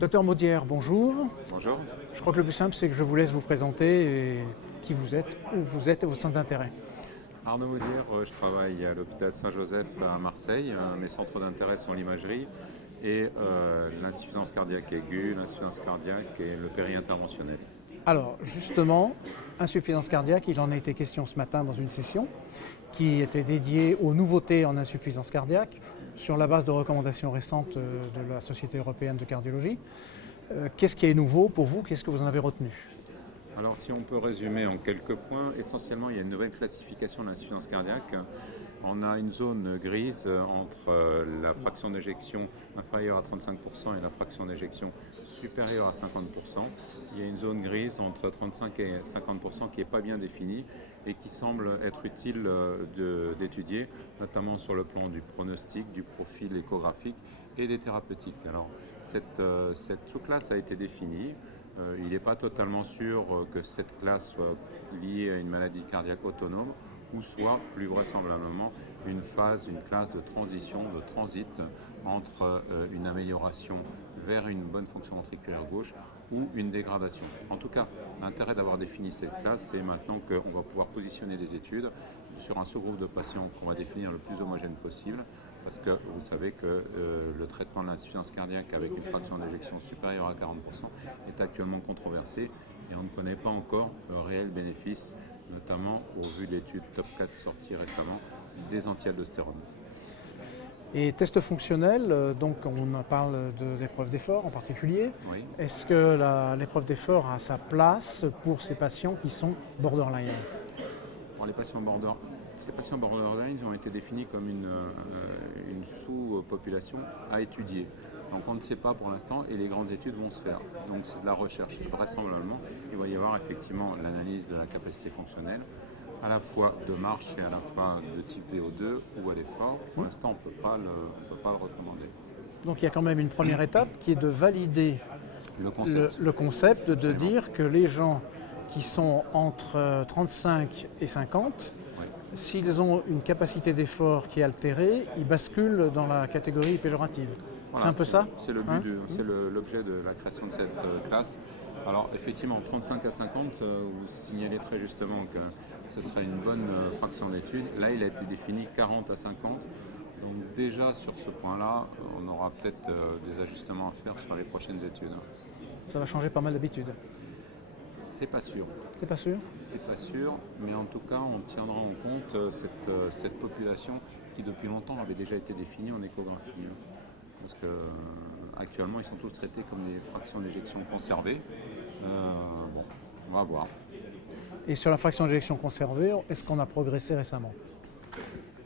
Docteur Maudière, bonjour. Bonjour. Je crois que le plus simple, c'est que je vous laisse vous présenter et qui vous êtes, où vous êtes et vos centres d'intérêt. Arnaud Maudière, je travaille à l'hôpital Saint-Joseph à Marseille. Mes centres d'intérêt sont l'imagerie et l'insuffisance cardiaque aiguë, l'insuffisance cardiaque et le péri-interventionnel. Alors, justement, insuffisance cardiaque, il en a été question ce matin dans une session qui était dédiée aux nouveautés en insuffisance cardiaque sur la base de recommandations récentes de la Société européenne de cardiologie. Qu'est-ce qui est nouveau pour vous? Qu'est-ce que vous en avez retenu? Alors si on peut résumer en quelques points, essentiellement il y a une nouvelle classification de l'insuffisance cardiaque. On a une zone grise entre la fraction d'éjection inférieure à 35% et la fraction d'éjection supérieure à 50%. Il y a une zone grise entre 35 et 50% qui n'est pas bien définie et qui semble être utile d'étudier, notamment sur le plan du pronostic, du profil échographique et des thérapeutiques. Alors cette sous-classe a été définie. Il n'est pas totalement sûr que cette classe soit liée à une maladie cardiaque autonome ou soit plus vraisemblablement une classe de transition, de transit entre une amélioration vers une bonne fonction ventriculaire gauche ou une dégradation. En tout cas, l'intérêt d'avoir défini cette classe, c'est maintenant qu'on va pouvoir positionner des études sur un sous-groupe de patients qu'on va définir le plus homogène possible, parce que vous savez que le traitement de l'insuffisance cardiaque avec une fraction d'éjection supérieure à 40% est actuellement controversé et on ne connaît pas encore le réel bénéfice, notamment au vu de l'étude Top 4 sortie récemment des anti-aldostérone. Et test fonctionnel, donc on parle d'épreuve d'effort en particulier. Oui. Est-ce que l'épreuve d'effort a sa place pour ces patients qui sont borderline? Pour ces patients borderline ont été définis comme une sous-population à étudier. Donc on ne sait pas pour l'instant et les grandes études vont se faire. Donc c'est de la recherche. Vraisemblablement, il va y avoir effectivement l'analyse de la capacité fonctionnelle, à la fois de marche et à la fois de type VO2 ou à l'effort. Pour l'instant, on ne peut pas le recommander. Donc il y a quand même une première étape qui est de valider le concept de dire que les gens qui sont entre 35 et 50, Oui. s'ils ont une capacité d'effort qui est altérée, ils basculent dans la catégorie péjorative. Voilà, c'est un peu ça? C'est le but, c'est l'objet de la création de cette classe. Alors effectivement, 35 à 50, vous signalez très justement que ce serait une bonne fraction d'études. Là, il a été défini 40 à 50. Donc déjà sur ce point-là, on aura peut-être des ajustements à faire sur les prochaines études. Ça va changer pas mal d'habitude. C'est pas sûr. C'est pas sûr? C'est pas sûr, mais en tout cas, on tiendra en compte cette population qui depuis longtemps avait déjà été définie en échographie. Parce qu'actuellement, ils sont tous traités comme des fractions d'éjection conservées. Bon, on va voir. Et sur la fraction d'éjection conservée, est-ce qu'on a progressé récemment?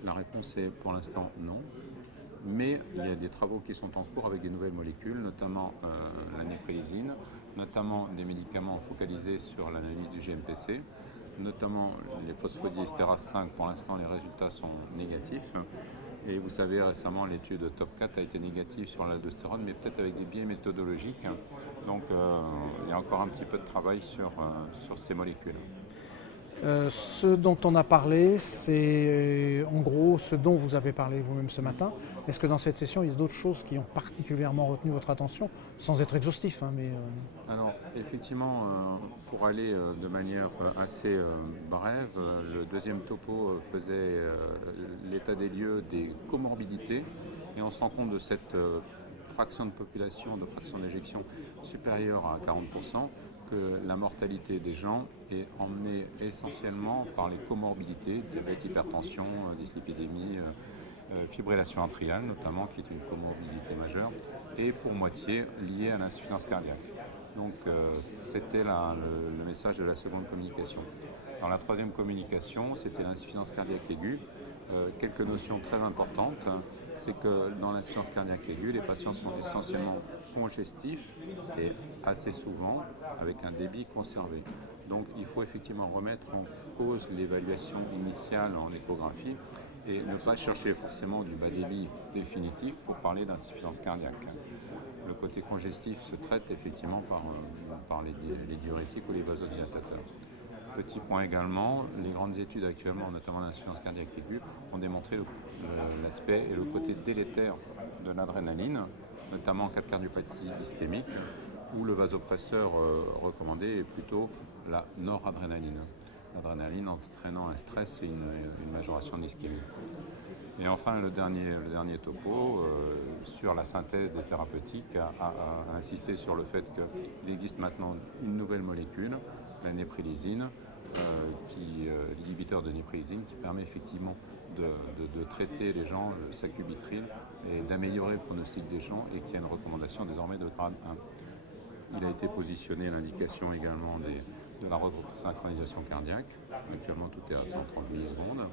La réponse est pour l'instant non. Mais il y a des travaux qui sont en cours avec des nouvelles molécules, notamment la néprélisine, notamment des médicaments focalisés sur l'analyse du GMPC, notamment les phosphodiesterase 5. Pour l'instant, les résultats sont négatifs. Et vous savez, récemment, l'étude Top 4 a été négative sur l'aldostérone, mais peut-être avec des biais méthodologiques. Donc, il y a encore un petit peu de travail sur ces molécules. Ce dont on a parlé, c'est en gros ce dont vous avez parlé vous-même ce matin. Est-ce que dans cette session, il y a d'autres choses qui ont particulièrement retenu votre attention, sans être exhaustif Alors, effectivement, pour aller de manière assez brève, le deuxième topo faisait l'état des lieux des comorbidités et on se rend compte de cette fraction de population, de fraction d'éjection supérieure à 40%, que la mortalité des gens est emmenée essentiellement par les comorbidités, diabète, hypertension, dyslipidémie, fibrillation atriale notamment, qui est une comorbidité majeure, et pour moitié liée à l'insuffisance cardiaque. Donc c'était le message de la seconde communication. Dans la troisième communication, c'était l'insuffisance cardiaque aiguë. Quelques notions très importantes, c'est que dans l'insuffisance cardiaque aiguë, les patients sont essentiellement congestifs et assez souvent avec un débit conservé. Donc il faut effectivement remettre en cause l'évaluation initiale en échographie et ne pas chercher forcément du bas débit définitif pour parler d'insuffisance cardiaque. Le côté congestif se traite effectivement par les diurétiques ou les vasodilatateurs. Petit point également, les grandes études actuellement, notamment l'insuffisance cardiaque aiguë, ont démontré l'aspect et le côté délétère de l'adrénaline notamment en cas de cardiopathie ischémique, où le vasopresseur recommandé est plutôt la noradrénaline. L'adrénaline entraînant un stress et une majoration d'ischémie. Et enfin, le dernier topo, sur la synthèse des thérapeutiques, a insisté sur le fait qu'il existe maintenant une nouvelle molécule, la néprilysine, l'inhibiteur de néprilysine, qui permet effectivement de traiter les gens, le sacubitril, et d'améliorer le pronostic des gens, et qui a une recommandation désormais de grade 1. Il a été positionné à l'indication également de la resynchronisation cardiaque. Actuellement, tout est à 130 millisecondes.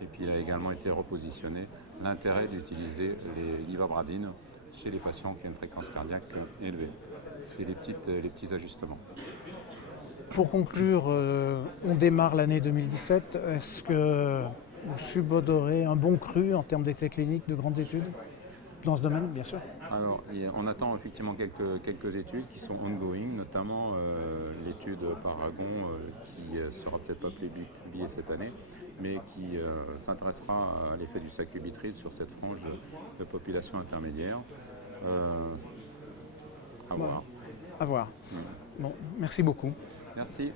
Et puis, il a également été repositionné l'intérêt d'utiliser les livabradines chez les patients qui ont une fréquence cardiaque élevée. C'est les petits ajustements. Pour conclure, on démarre l'année 2017. Est-ce que vous subodorez un bon cru en termes d'essais cliniques, de grandes études dans ce domaine, bien sûr? Alors, on attend effectivement quelques études qui sont ongoing, notamment l'étude Paragon qui sera peut-être pas publiée cette année, mais qui s'intéressera à l'effet du sacubitril sur cette frange de population intermédiaire. À voir. À voir. Bon, merci beaucoup. Merci.